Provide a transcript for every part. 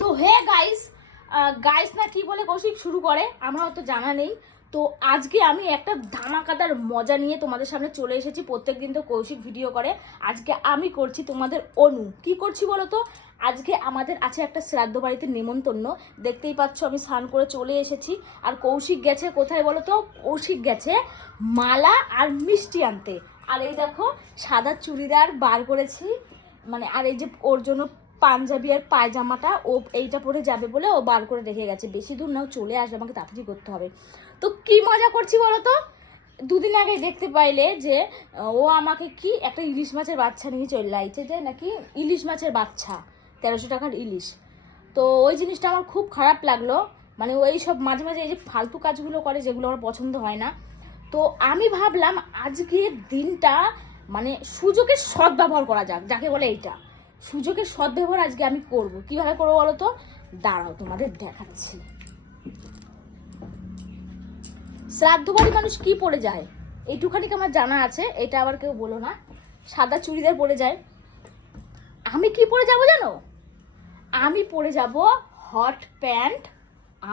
তো hey guys guys না কি বলে কৌশিক? শুরু করে। আমার তো জানা নেই। তো আজকে আমি একটা ধামাকাদার মজা নিয়ে তোমাদের সামনে চলে এসেছি। প্রত্যেকদিন তো কৌশিক ভিডিও করে। আজকে আমি করছি তোমাদের অনু। কি করছি বলো তো আজকে আমাদের আছে একটা শ্রাদ্ধ বাড়িতে নেমন্তন্ন। দেখতেই পাচ্ছ আমি স্নান করে চলে এসেছি। আর কৌশিক গেছে কোথায় বলো তো কৌশিক গেছে মালা আর মিষ্টি আনতে। আর এই দেখো, সাদা চুড়িদার বার করেছি। মানে আর এই যে ওর জন্য পাঞ্জাবি আর পায়জামাটা, ও এইটা পরে যাবে বলে ও বার করে রেখে গেছে। বেশি দূর নাও চলে আসবে, আমাকে তাড়াতাড়ি করতে হবে। তো কি মজা করছি বলো তো? দুদিন আগে দেখতে পাইলে যে, ও আমাকে কি একটা ইলিশ মাছের বাচ্চা নিয়ে চলে আইছে, যে নাকি ইলিশ মাছের বাচ্চা, তেরোশো টাকার ইলিশ। তো ওই জিনিসটা আমার খুব খারাপ লাগল। মানে ওই সব মাঝে মাঝে এই যে ফালতু কাজগুলো করে, যেগুলো আমার পছন্দ হয় না তো আমি ভাবলাম আজকের দিনটা মানে সুযোগের সদ্ব্যবহার করা যাক, যাকে বলে এইটা। সুযোগের সদ্ব্যবহার আজকে আমি করব। কীভাবে করব বলো তো? দাঁড়াও, তোমাদের দেখাচ্ছি। শ্রাদ্ধ বাড়ি মানুষ কি পরে যায়? এইটুখানি আমার জানা আছে, এটা আবার কেউ বলো না। সাদা চুড়িদার পরে যায়। আমি কি পরে যাব জানো? আমি পরে যাব হট প্যান্ট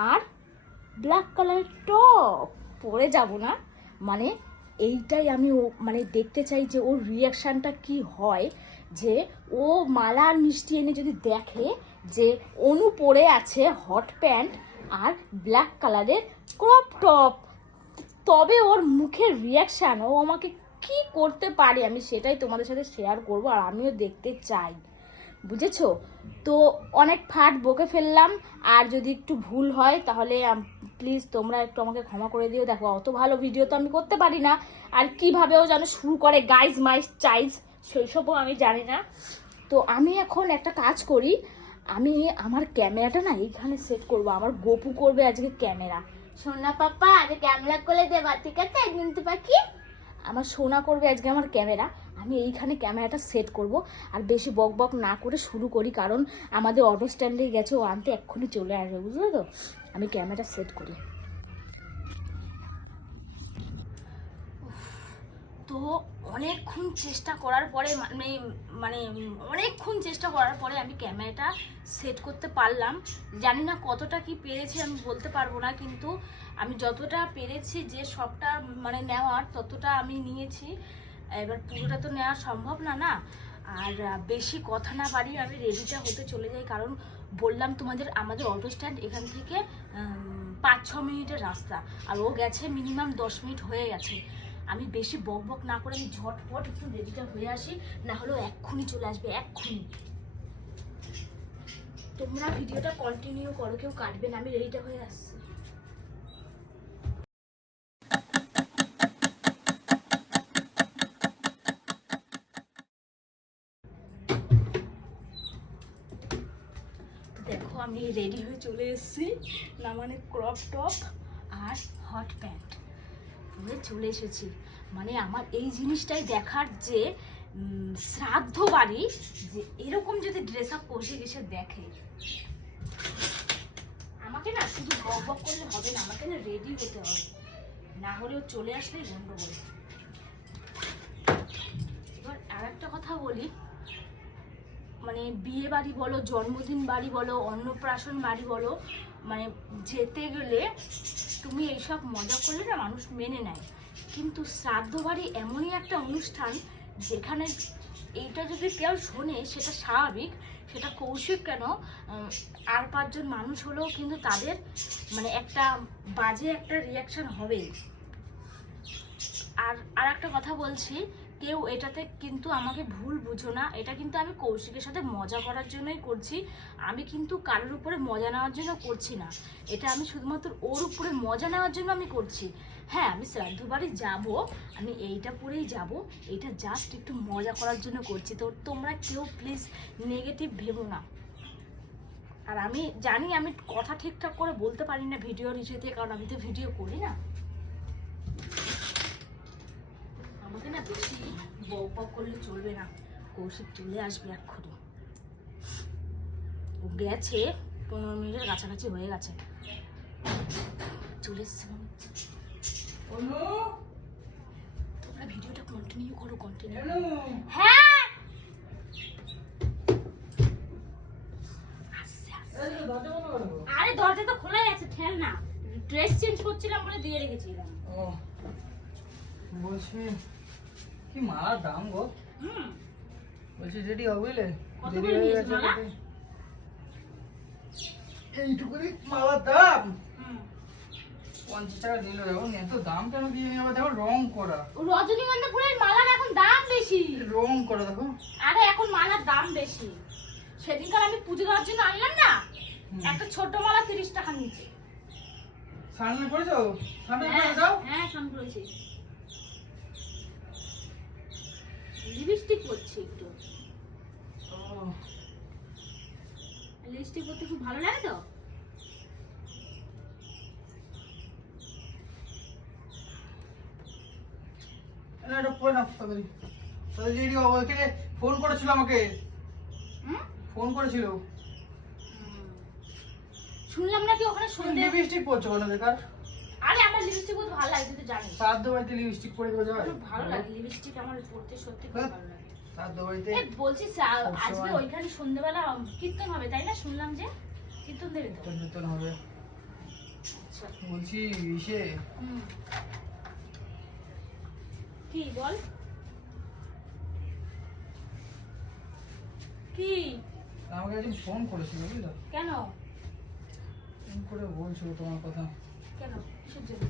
আর ব্ল্যাক কালার টপ। পরে যাব না। মানে এইটাই আমি ও মানে দেখতে চাই যে ওর রিয়াকশানটা কি হয়, যে ও মালা আর মিষ্টি এনে যদি দেখে যে অনু পরে আছে হট প্যান্ট আর ব্ল্যাক কালারের ক্রপ টপ তবে ওর মুখের রিয়াকশান ও আমাকে কি করতে পারে আমি সেটাই তোমাদের সাথে শেয়ার করব আর আমিও দেখতে চাই। বুঝেছ? তো অনেক ফাট বকে ফেললাম, আর যদি একটু ভুল হয় তাহলে প্লিজ তোমরা একটু আমাকে ক্ষমা করে দিও। দেখো অত ভালো ভিডিও তো আমি করতে পারি না। আর কিভাবেও যেন শুরু করে গাইজ মাইজ চাইজ সেইসবও আমি জানি না। তো আমি এখন একটা কাজ করি আমি আমার ক্যামেরাটা না এইখানে সেট করব। আমার গোপু করবে আজকে ক্যামেরা সোনা পাপা আজকে ক্যামেরা করে দেবা ঠিক আছে? একদিন তো পাখি আমার সোনা করবে আজকে আমার ক্যামেরা আমি এইখানে ক্যামেরাটা সেট করব। আর বেশি বক বক না করে শুরু করি কারণ আমাদের অটো স্ট্যান্ডে গেছে ও আনতে এক্ষুনি চলে আসবে বুঝলে তো? আমি ক্যামেরা সেট করি। তো অনেকক্ষণ চেষ্টা করার পরে মানে মানে অনেকক্ষণ চেষ্টা করার পরে আমি ক্যামেরাটা সেট করতে পারলাম। জানি না কতটা কি পেরেছি, আমি বলতে পারব না, কিন্তু আমি যতটা পেরেছি যে সবটা মানে নেওয়ার, ততটা আমি নিয়েছি। এবার পুরোটা তো নেওয়া সম্ভব না না? আর বেশি কথা না বাড়িয়ে আমি রেডিটা হতে চলে যাই, কারণ বললাম তোমাদের আমাদের অটো স্ট্যান্ড এখান থেকে পাঁচ ছ মিনিটের রাস্তা। আর ও গেছে মিনিমাম দশ মিনিট হয়ে গেছে। আমি বেশি বক বক না করে আমি ঝটপট একটু রেডিটা হয়ে আসি না হলেও এক্ষুনি চলে আসবে, এক্ষুনি। তোমরা ভিডিওটা কন্টিনিউ করো, কেউ কাটবে না, আমি রেডিটা হয়ে আসছি। আমি রেডি হয়ে চলে এসেছি। না মানে ক্রপ টপ আর হট প্যান্ট পরে চলে এসেছি। মানে আমার এই জিনিসটাই দেখার যে শ্রাদ্ধ বাড়ি যে এরকম যদি ড্রেস আপ কষে এসে দেখে। আমাকে না শুধু বক বক করলে হবে না, আমাকে না রেডি হতে হবে। না হলেও চলে আসলেই গন্ডগোল। এবার আর একটা কথা বলি। মানে বিয়ে বাড়ি বলো, জন্মদিন বাড়ি বলো, অন্নপ্রাশন বাড়ি বলো মানে যেতে গেলে তুমি এইসব মজা করলে না মানুষ মেনে নেয়। কিন্তু শ্রাদ্ধ বাড়ি এমনই একটা অনুষ্ঠান যেখানে এইটা যদি কেউ শোনে, সেটা স্বাভাবিক, সেটা কৌশিক কেন? আর পাঁচজন মানুষ হলেও কিন্তু তাদের মানে একটা বাজে একটা রিয়াকশন হবেই। আর আর একটা কথা বলছি কেউ এটাতে কিন্তু আমাকে ভুল বুঝো না। এটা কিন্তু আমি কৌশিকের সাথে মজা করার জন্যই করছি। আমি কিন্তু কারোর উপরে মজা নেওয়ার জন্য করছি না। এটা আমি শুধুমাত্র ওর উপরে মজা নেওয়ার জন্য আমি করছি। হ্যাঁ আমি শ্রাদ্ধ বাড়ি যাব, আমি এইটা পরেই যাব। এটা জাস্ট একটু মজা করার জন্য করছি। তো তোমরা কেউ প্লিজ নেগেটিভ ভেবো না। আর আমি জানি আমি কথা ঠিকঠাক করে বলতে পারি না ভিডিওর ইস্যুতে কারণ আমি তো ভিডিও করি না। আমাকে না বেশি বউ বক করলে চলবে না। কৌশিক চলে আসবে এক্ষুনি। ও গেছে পনেরো মিনিটের কাছাকাছি হয়ে গেছে। চলে এসছে তোমরা ভিডিওটা কন্টিনিউ করো কন্টিনিউ হ্যাঁ! আরে দরজা তো খোলাই আছে ঠেল না। ড্রেস চেঞ্জ করছিলাম বলে দিয়ে রেখেছিলাম। ও। বলছি কি মালার দাম গো? হুম। বলছি রেডি হবে বুঝলে কত করে মালা? এইটুকুনি মালার দাম? পঞ্চাশ টাকা দিল এখন এত দাম কেন দিয়ে নিয়ে আবার দেখো রং করা। রজনীগন্ধা ফুলের মালার এখন দাম বেশি। রং করা দেখো। আরে এখন মালার দাম বেশি। সেদিনকার আমি পুজো দেওয়ার জন্য আনলাম না? একটা ছোট মালা তিরিশ টাকা নিচে। সামনে যাও হ্যাঁ করেছি। লিপস্টিক করছি একটু। লিপস্টিক করতে খুব ভালো লাগে তো? ফোন করেছিল আমাকে। হুম? ফোন করেছিল। হুম। শুনলাম নাকি ওখানে সন্ধে বৃষ্টি পড়ছে কেন বেকার আরে আমার লিপস্টিক করতে ভালো লাগে তুই জানিস। বাড়িতে লিপস্টিক পরে খুব ভালো লাগে লিপস্টিক আমার পড়তে সত্যি খুব ভালো লাগে। শ্রাদ্ধ বাড়িতে বলছি আজকে ওইখানে সন্ধ্যেবেলা কীর্তন হবে তাই না? শুনলাম যে কীর্তন দেবে তো? নতুন হবে। আচ্ছা। বলছি ইসে। কি বল? কি? আমাকে একজন ফোন করেছিল বুঝলো কেন? ফোন করে বলছিল তোমার কথা। কেন? কিসের জন্য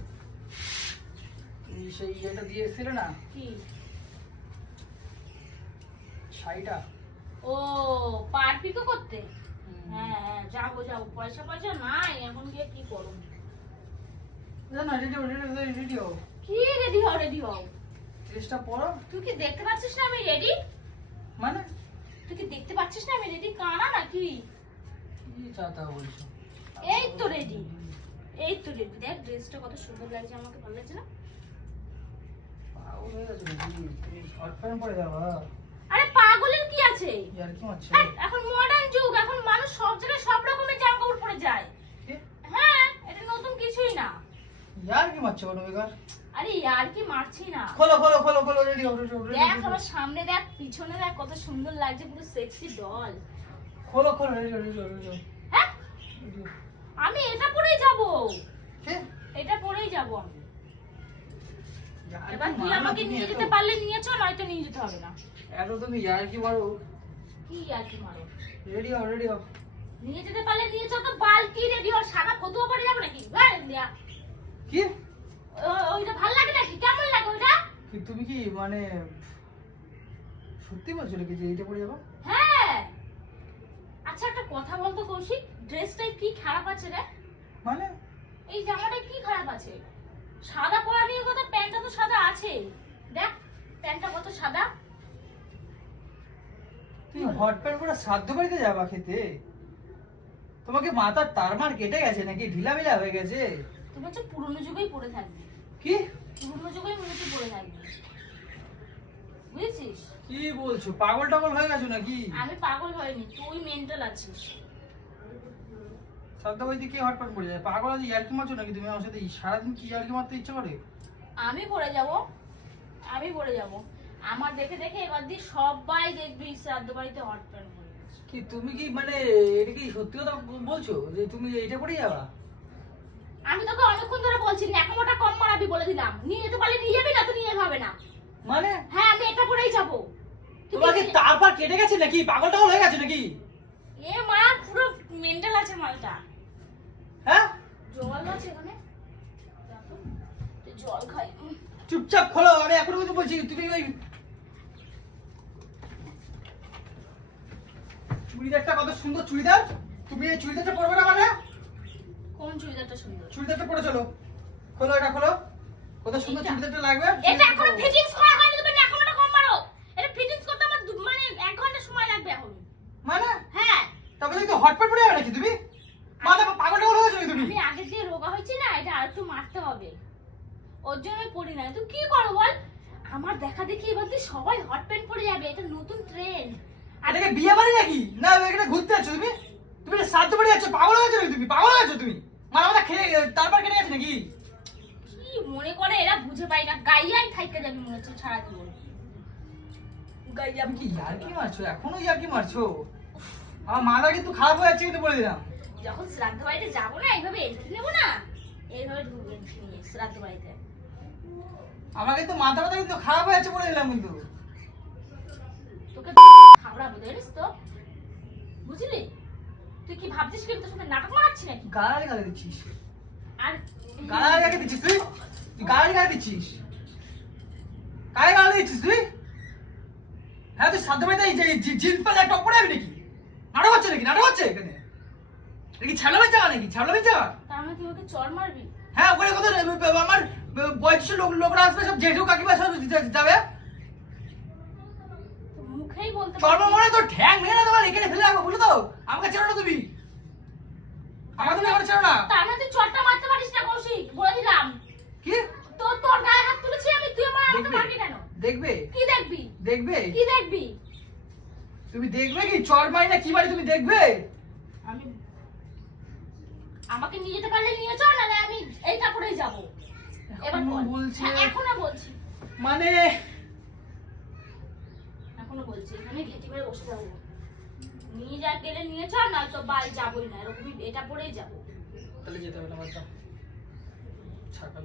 এই সেই ইয়েটা দিয়ে না? কি? শাড়িটা? ও করতে? হ্যাঁ হ্যাঁ যাব যাব। পয়সা পয়সা নাই এখন গিয়ে কি করব? না না রেডি রেডি রেডি হও কি রেডি হও রেডি হও? ড্রেসটা পরো। তুই কি দেখতে পাচ্ছিস না আমি রেডি মানে? তুই কি দেখতে পাচ্ছিস না আমি রেডি কানা নাকি? কি চাতা বলছো? এই তো রেডি এই তো রেডি দেখ ড্রেসটা কত সুন্দর লাগছে আমাকে ভালো লাগছে না? আরে পাগলের কি আছে? হ্যাঁ, এখন মডার্ন যুগ এখন মানুষ সব জায়গায় সব রকমের জামা কাপড় পরে যায়। হ্যাঁ এটা নতুন কিছুই না। ইয়ার কি মারছো কোনো বেকার? আরে আর কি মারছি না। খোলো খোলো খোলো খোলো রেডি হও রেডি দেখ আমার সামনে দেখ পিছনে দেখ কত সুন্দর লাগছে পুরো সেক্সি ডল খোলো খোলো রেডি রেডি রেডি হ্যাঁ? আমি এটা পরেই যাব। এটা পরেই যাব এবার তুই আমাকে নিয়ে যেতে পারলে নিয়ে চল নয়তো নিয়ে যেতে হবে না। এত তুমি ইয়ার কি মারো? কি আর কি মারো? রেডি হও রেডি হও। নিয়ে যেতে পারলে নিয়ে চল তো বালতি রেডি হওয়ার সাদা ফতুয়া পরে যাব নাকি? হ্যাঁ ইন্ডিয়া কি? ওইটা ভালো লাগে নাকি? কেমন লাগে ওইটা? তুমি কি মানে সত্যি বলছো নাকি যে এইটা পরে যাব? হ্যাঁ আচ্ছা একটা কথা বলতো কৌশিক? ড্রেসটাই কি খারাপ আছে রে মানে? এই জামাটাই কি খারাপ আছে? সাদা পরা নিয়ে কথা প্যান্টটা তো সাদা আছে। দেখ প্যান্টটা কত সাদা? তুমি হট প্যান্ট পরে শ্রাদ্ধ বাড়িতে যাবা খেতে? তোমাকে মাথার তার মার কেটে গেছে নাকি? ঢিলা মিলা হয়ে গেছে। তুমি হচ্ছে পুরনো যুগেই পরে থাকবে। কি? পুরনো যুগেই মনে হচ্ছে পরে থাকবে। বুঝেছিস? কি বলছো? পাগল টাগল হয়ে গেছো নাকি? আমি পাগল হয়নি তুই মেন্টাল আছিস। শ্রাদ্ধ বাড়িতে কে হট প্যান্ট পরে যায়? পাগল আছে ইয়ার্কি মারছো নাকি তুমি আমার সাথে? সারাদিন কি ইয়ার্কি মারতে ইচ্ছা করে? আমি পরে যাব। আমি পরে যাব। আমার দেখে দেখে এবার দিয়ে সবাই দেখবি শ্রাদ্ধ বাড়িতে হট প্যান্ট কি তুমি কি মানে এটা কি সত্যি কথা বলছো যে তুমি এইটা পরে যাবা? আমি তোকে অনেকক্ষণ ধরে বলছি ন্যাকামোটা কম মারাবি বলে দিলাম। নিয়ে যেতে পারলে নিয়ে যাবি না তো নিয়ে হবে না। মানে? হ্যাঁ আমি এটা পরেই যাব। তোমাকে কি- তারপর কেটে গেছে নাকি? পাগল টাগল হয়ে গেছে নাকি? এ মা পুরো মেন্টাল আছে মালটা। হ্যাঁ? জল আছে এখানে জল খাই। চুপচাপ খোলো আমি এখনও কিছু বলছি তুমি ওই চুড়িদারটা কত সুন্দর চুড়িদার? তুমি এই চুড়িদারটা পরবে না মানে? কোন চুড়িদারটা সুন্দর? চুড়িদারটা পরে চলো। খোলো এটা খোলো। কত সুন্দর? চুড়িদারটা লাগবে? এটা এখনও ফিটিংস করা হয়নি তুমি ন্যাকামোটা কম মারো এটা ফিটিংস করতে আমার মানে এক ঘণ্টা সময় লাগবে এখন। মানে? হ্যাঁ। তারপরে কি হটপট পড়ে যাবে নাকি তুমি? মাথা পাগল টাগল হয়ে গেছো তুমি? আমি আগের দিয়ে রোগা হয়েছি না এটা আর একটু মারতে হবে। ওর জন্যই পড়ি না তুই কি করো বল? আমার দেখা দেখি এবার দিয়ে সবাই হট প্যান্ট পরে যাবে এটা নতুন ট্রেন্ড এটাকে বিয়ে বাড়ি নাকি? না এখানে ঘুরতে যাচ্ছ তুমি? তুমি এটা শ্রাদ্ধ বাড়ি যাচ্ছ পাগল হয়ে তুমি? পাগল হয়ে তুমি? মাথা মাথা খেয়ে তারপর কেটে গেছে নাকি? মনে করে এরা বুঝে পাই না। গাইয়াই থাইকে যাবি মনে হচ্ছে সারা জীবন গাইয়া আমি কি ইয়ার্কি মারছো? এখনও ইয়ার্কি মারছো? আমার মাথা কিন্তু খারাপ হয়ে যাচ্ছে কিন্তু বলে দিলাম। যখন শ্রাদ্ধ বাড়িতে যাব না এইভাবে এন্ট্রি নেব না? এইভাবে ঢুকবো নিয়ে শ্রাদ্ধ বাড়িতে। আমাকে তো মাথা ব্যথা কিন্তু খারাপ হয়ে আছে বলে দিলাম কিন্তু। তোকে খাবড়াবো জানিস তো? বুঝলি? তুই কি ভাবছিস কি আমি তোর সাথে নাটক মারাচ্ছি নাকি? গালাগালি গালি দিচ্ছিস। দিচ্ছিস তুই? গালি দিচ্ছিস? কারে দিচ্ছিস তুই? হ্যাঁ তুই সাধ্য যাবি নাকি? নাটক হচ্ছে নাকি? নাটক হচ্ছে এখানে? নাকি? ছাবলা জায়গা তার মানে তুই ওকে চড় মারবি? হ্যাঁ ওখানে কত আমার বয়স্ক লোক লোকরা আসবে সব জেঠু কাকিমা সব যাবে। তো মুখেই বলতে চর্ম মনে তো ঠ্যাং ভেঙে তোমার এখানে ফেলে রাখব বুঝলো তো? আমাকে চেনো না তুমি? আমার তুমি আমার না? তার মানে তুই চড়টা মারতে পারিস না কৌশিক বলে দিলাম। কি? তোর তোর গায়ে হাত তুলেছি আমি তুই আমার আমাকে মারবি কেন? দেখবে? কি দেখবি? দেখবে? কি দেখবি? তুমি দেখবে কি? চর মারি না কি মারি তুমি দেখবে? আমি আমাকে নিয়ে যেতে পারলে নিয়ে চল নাহলে আমি এই কাপড়েই যাব। এবার এখনও বল। বলছে হ্যাঁ, বলছি। মানে এখনও বলছি আমি ঘেটি মেরে বসে যাব নিয়ে যা গেলে নিয়ে চল না তো বাই যাবোই না এরকমই এটা পরেই যাব। তাহলে যেতে হবে না বাচ্চা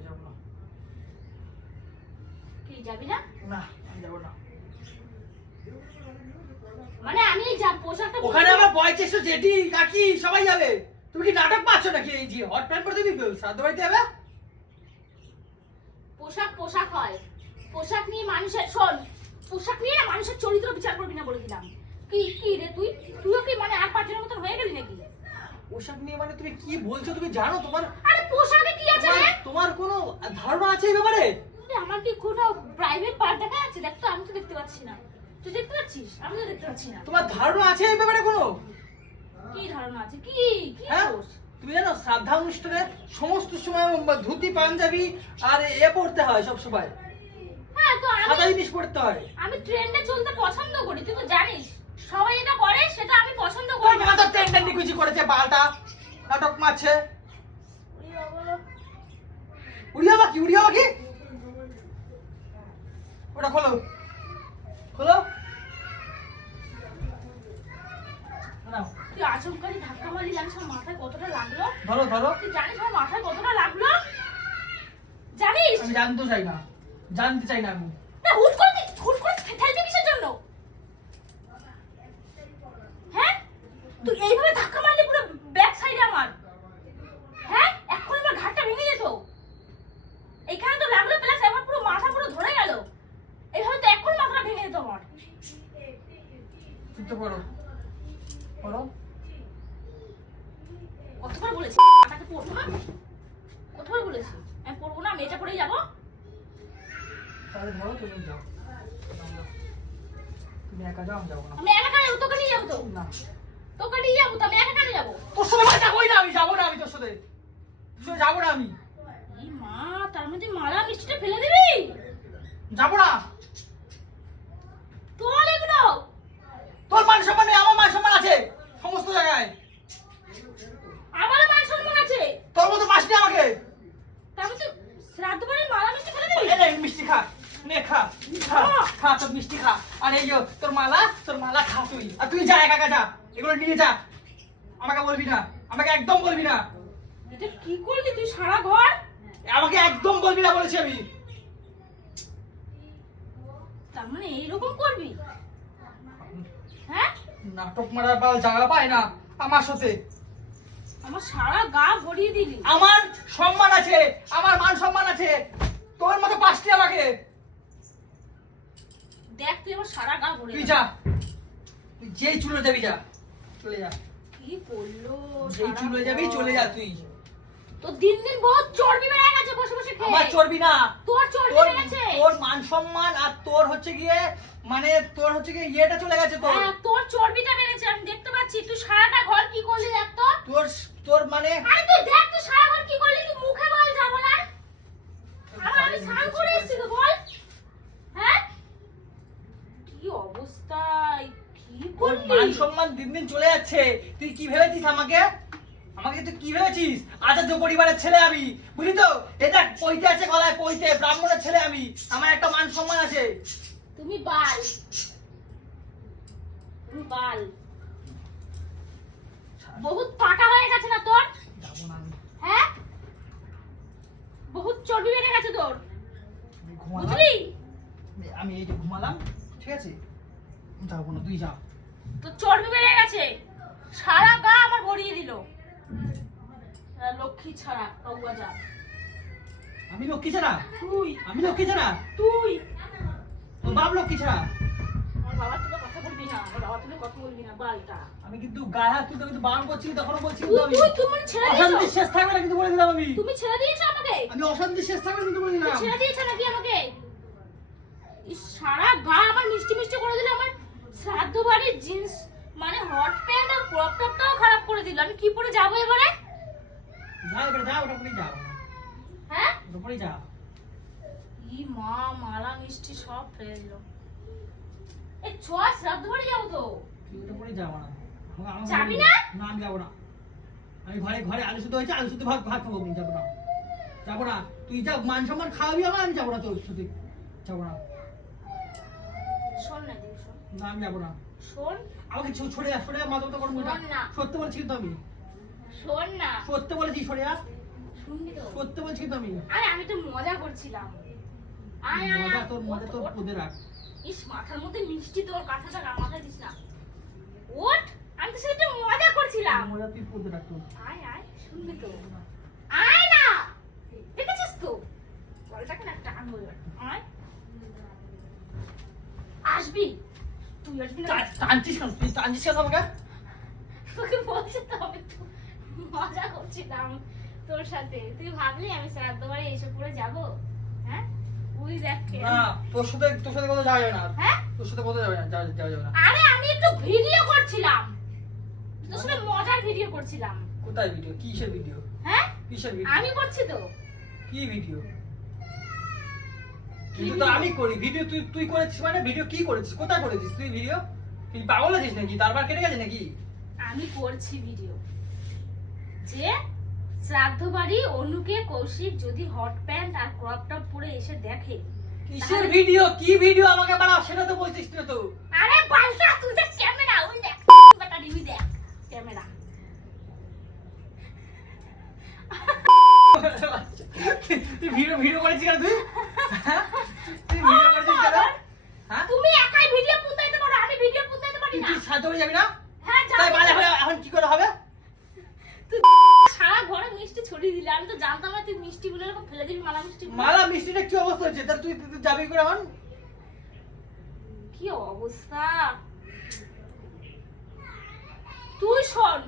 যাব না। কি যাবি না? না আমি যাব না। মানে আমি যা পোশাকটা ওখানে আমার জেঠি কাকি সবাই যাবে। তুমি কি নাটক পাচ্ছ নাকি এই যে হট প্যান্ট পরে তুমি শ্রাদ্ধ বাড়িতে যাবে? পোশাক পোশাক হয়। পোশাক নিয়ে মানুষের শোন পোশাক নিয়ে মানুষের চরিত্র বিচার করবি না বলে দিলাম। কি কি রে তুই? তুইও কি মানে আর পাঁচজনের মতন হয়ে গেলি নাকি? পোশাক নিয়ে মানে তুমি কি বলছো? তুমি জানো তোমার আরে পোশাকে কি আছে রে তোমার- তোমার কোনো ধারণা আছে এই ব্যাপারে? আমার কি কোনো প্রাইভেট পার্ট দেখা যাচ্ছে দেখ তো আমি তো দেখতে পাচ্ছি না। তুই দেখতে পাচ্ছিস? আমি তো দেখতে পাচ্ছি না। তোমার ধারণা আছে এই ব্যাপারে কোনো? কি ধারণা আছে? কি? কি হ্যাঁ? দোষ? তুমি জানো শ্রাদ্ধা অনুষ্ঠানে সমস্ত সময় ধুতি পাঞ্জাবি আর এ পড়তে হয় সব সময়। হ্যাঁ তো সাদা জিনিস পড়তে হয়। আমি ট্রেন্ডে চলতে পছন্দ করি তুই তো জানিস। সবাই এটা করে সেটা আমি পছন্দ করি মা তো টেন টেন কুচি করেছে বালটা নাটক মারছে। উড়িয়া বাকি উড়িয়া বাকি ওটা খোলো। খোলো। তুই আচমকারি ধাক্কা মারলি জানিস আমার মাথায় কতটা লাগল? ধরো ধরো। তুই জানিস আমার মাথায় কতটা লাগল? জানিস? আমি জানতে চাই না। জানতে চাই না আমি। না হুট করে হুট করে জন্য হ্যাঁ তুই এইভাবে ধাক্কা মারলি পুরো ব্যাক সাইডে আমার হ্যাঁ এখন আমার ঘাটটা ভেঙে যেত এখানে তো লাগল প্লাস আমার পুরো মাথা পুরো ধরে গেল এইভাবে তো এখন মাথাটা ভেঙে যেত আমার চুপ তো করো করো কতবার বলেছি মাথাকে পড়ব না কতবার বলেছি আমি পড়ব না আমি এটা পরেই যাব তাহলে ধরো তুমি যাও যাও। তুমি একা যাও আমি যাব না আমি একা কেন যাব তোকে নিয়ে যাব তো না তোকে নিয়ে যাব তো আমি একা কেন যাব তোর সাথে ভাই যাবোই না আমি যাব না আমি তোর সাথে তোর সাথে যাব না আমি। এই মা তার মধ্যে মালা মিষ্টিটা ফেলে দিবি? যাব না তোর এগুলো? তোর মান সম্মান নেই আমার মান সম্মান আছে সমস্ত জায়গায়। আমারও মান সম্মান আছে? তোর মতো মাস নেই আমাকে। তার মধ্যে শ্রাদ্ধ বাড়ির মালা মিষ্টি ফেলে দিবি? এই মিষ্টি খা নে খা খা খা। তোর মিষ্টি খা। আর এই তোর মালা তোর মালা খা তুই। আর তুই যা একা একা যা। এগুলো নিয়ে যা। আমাকে বলবি না। আমাকে একদম বলবি না। কি করলি তুই সারা ঘর? আমাকে একদম বলবি না বলেছি আমি। তার মানে এইরকম করবি? হ্যাঁ? নাটক মারার বাল জায়গা পায় না আমার সাথে। আমার সারা গা ভরিয়ে দিলি। আমার সম্মান আছে আমার মান সম্মান আছে। তোর মতো পাঁচটি আমাকে। দেখ তুই আমার সারা গা ভরিয়ে তুই যা। তুই যেই চুলো যাবি যা চলে যা। কি করল? যেই চুলো যাবি চলে যা তুই। তো দিন দিন বহুত চর্বি বেড়ে গেছে বসে বসে খেয়ে। আমার চর্বি না। তোর চর্বি বেড়ে গেছে। তোর মান সম্মান আর তোর হচ্ছে গিয়ে মানে তোর হচ্ছে গিয়ে ইয়েটা চলে গেছে তোর। হ্যাঁ, তোর চর্বিটা বেড়েছে আমি দেখতে পাচ্ছি। তুই সারাটা ঘর কি করলি দেখ তো? তোর তোর মানে আরে তুই দেখ তুই সারা ঘর কি করলি? তুই মুখে বল যাব না। আবার আমি স্নান করে এসেছি তো বল। হ্যাঁ? কি করলি? মান সম্মান দিন দিন চলে যাচ্ছে। তুই কি ভেবেছিস আমাকে? আমাকে তুই কি ভেবেছিস? আচার্য পরিবারের ছেলে আমি বুঝলি তো? এটা পইতে আছে গলায় পইতে ব্রাহ্মণের ছেলে আমি আমার একটা মান সম্মান আছে। তুমি বাল। তুমি বাল। বহুত পাকা হয়ে গেছে না তোর? যাব না আমি। হ্যাঁ? বহুত চর্বি বেড়ে গেছে তোর। বুঝলি? আমি- এই যে ঘুমালাম ঠিক আছে? যাব না তুই যা। তোর চর্বি বেড়ে গেছে। সারা গা আমার ভরিয়ে দিল। লক্ষ্মী ছাড়া কৌয়া যা। আমি লক্ষ্মী ছাড়া? তুই। আমি লক্ষ্মী ছাড়া? তুই। তোর বাপ লক্ষ্মী ছাড়া? আমার বাবার তুলে কথা বলবি না আমার বাবার তুলে কথা বলবি না বালটা আমি কিন্তু গায়ে হাত তুলতে কিন্তু বারণ করছি তখনও বলছি কিন্তু আমি। তুই তুমি ছেড়ে অশান্তি শেষ থাকবে না কিন্তু বলে দিলাম আমি। তুমি ছেড়ে দিয়েছ আমাকে? আমি অশান্তি শেষ থাকবে কিন্তু বলে দিলাম। ছেড়ে দিয়েছ নাকি আমাকে? সারা গা আমার মিষ্টি মিষ্টি করে দিল আমার শ্রাদ্ধ বাড়ির জিন্স মানে হট প্যান্ট আর ক্রপ দিল আমি কি পরে যাব এবারে? ওটা হ্যাঁ? ওটা পরেই যা ই মা মালা মিষ্টি সব ফেলে দিল এই ছ শ্রাদ্ধ বাড়ি যাব তো? তুই ওটা পরেই যাব না। আমাকে- আমাকে যাবি না? না আমি যাব না। আমি ঘরে ঘরে আলু শুদ্ধ হয়েছে আলু শুদ্ধ ভাত ভাত খাব আমি যাব না। যাব না। তুই যা মান সম্মান খাওয়াবি আমার আমি যাব না তোর সাথে। যাব না। শোন না শোন। না আমি যাব না। শোন। আমাকে ছড়ে যা মাথা মতো করব না। সত্যি বলছি কিন্তু আমি। শোন না। সত্যি বলেছি যা। শুনবি তো? সত্যি বলছি কিন্তু আমি। আরে আমি তো মজা করছিলাম। আয় আয় মজা তোর মজা তোর ওঠ। রাখ। ইস মাথার মধ্যে মিষ্টি তোর কাঁথাটা মাথায় দিস না। ওঠ। আমি তো সেটা মজা করছিলাম। মজা তুই পুঁতে রাখ তোর। আয় আয় শুনবি তো? আয় না! দেখেছিস তো? বলটাকে না টান আয়। আসবি। তুই আসবি না? টানছিস কেন? তুই টানছিস কেন আমাকে? তোকে বলছে তো আমি তো মজা করছিলাম তোর সাথে। তুই ভাবলি আমি শ্রাদ্ধ বাড়ি এসে পড়ে যাব? হ্যাঁ? তুই দেখ না তোর সাথে তোর সাথে কোথাও যাবে না। হ্যাঁ? তোর সাথে কোথাও যাবে না যাওয়া যাওয়া যাবে না। আরে আমি একটু ভিডিও করছিলাম। তোর সাথে মজার ভিডিও করছিলাম। কোথায় ভিডিও? কিসের ভিডিও? হ্যাঁ? কিসের ভিডিও? আমি করছি তো। কি ভিডিও? তো আমি করি। ভিডিও তুই তুই করেছিস মানে? ভিডিও কি করেছিস? কোথায় করেছিস তুই ভিডিও? তুই পাগল আছিস নাকি? তারপর কেটে গেছে নাকি? আমি করছি ভিডিও। যে শ্রাদ্ধ বাড়ি অনুকে কৌশিক যদি হট প্যান্ট আর ক্রপ টপ পরে এসে দেখে কিসের ভিডিও? কি ভিডিও আমাকে বানাও? সেটা তো বলছিস তুই তো। আরে পাল্টা তুই দেখ ক্যামেরা ওই দেখ। বেটা টিভি দেখ ক্যামেরা। তুই ভিডিও ভিডিও করেছিস কেন তুই হ্যাঁ? তুই ভিডিও করেছিস কেন হ্যাঁ তুমি একাই ভিডিও পুতাইতে পারো আমি ভিডিও পুতাইতে পারি তুই না তুই সাথে হয়ে যাবি না হ্যাঁ তাই বাজে যাবি হয়ে এখন কি করে হবে তুই সারা ঘরে মিষ্টি ছড়িয়ে দিলি আমি তো জানতাম না তুই মিষ্টি গুলো এরকম ফেলে দিবি মালা মিষ্টি মালা মিষ্টিটা কি অবস্থা হচ্ছে তাহলে তুই তুই যাবি করে এখন কি অবস্থা তুই শোন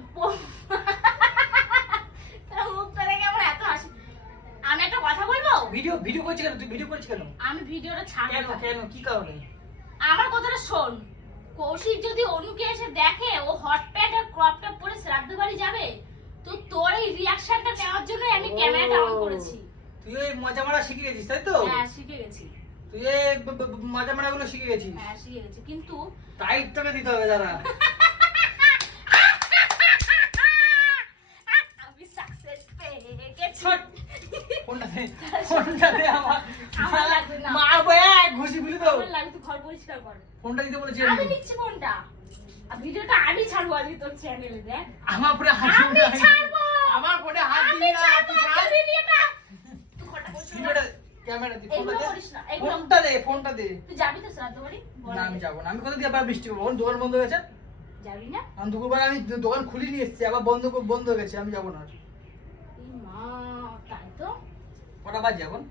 আমি একটা কথা বলব? ভিডিও ভিডিও করছিস কেন? তুই ভিডিও করছিস কেন? আমি ভিডিওটা কেন ছাড়বো। কেন কি কারণে? আমার কথাটা শোন। কৌশিক যদি অনুকে এসে দেখে ও হট প্যান্ট আর ক্রপ টপ পরে শ্রাদ্ধ বাড়ি যাবে তো তোর এই রিয়াকশনটা নেওয়ার জন্য আমি ক্যামেরাটা অন করেছি। তুই এই মজা মারা শিখে গেছিস তাই তো? হ্যাঁ শিখে গেছি। তুই মজা মারা গুলো শিখে গেছিস। হ্যাঁ শিখে গেছি। কিন্তু টাইট তোকে দিতে হবে দাদা। ফোনটা দিতে বলেছি আমি। ভিডিওটা আমি ছাড়বো আজকে তোর চ্যানেলে দেখ। আমার পরে আমি ছাড়বো। আমার পরে হাত দিবি না তুই ছাড়। ভিডিওটা। তুই ঘরটা ভিডিওটা ক্যামেরা দে ফোনটা দে। করিস না, এগুলো- ফোনটা দে তুই যাবি তো শ্রাদ্ধ বাড়ি? না আমি যাব না। আমি কোথা দিয়ে আবার বৃষ্টি করব দোকান বন্ধ হয়ে যাবি না? আমি দুপুরবেলা আমি দোকান খুলে নিয়ে এসেছি আবার বন্ধ বন্ধ গেছে আমি যাব না। মা তাই তো। কটা বাজে এখন?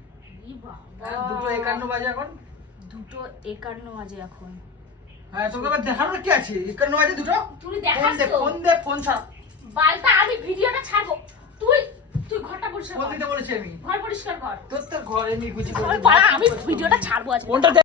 ই বাবা। দুটো একান্ন বাজে এখন। দুটো একান্ন বাজে এখন। হ্যাঁ তোকে আবার দেখানোর কি আছে? একান্ন বাজে দুটো? তুই দেখাস ফোন দে ফোন ছাড়। বালটা আমি ভিডিওটা ছাড়বো। তুই তুই ঘরটা পরিষ্কার কর। বলেছি আমি? ঘর পরিষ্কার কর। তোর তো ঘরে নিয়ে গুছি আমি ভিডিওটা ছাড়বো আজকে।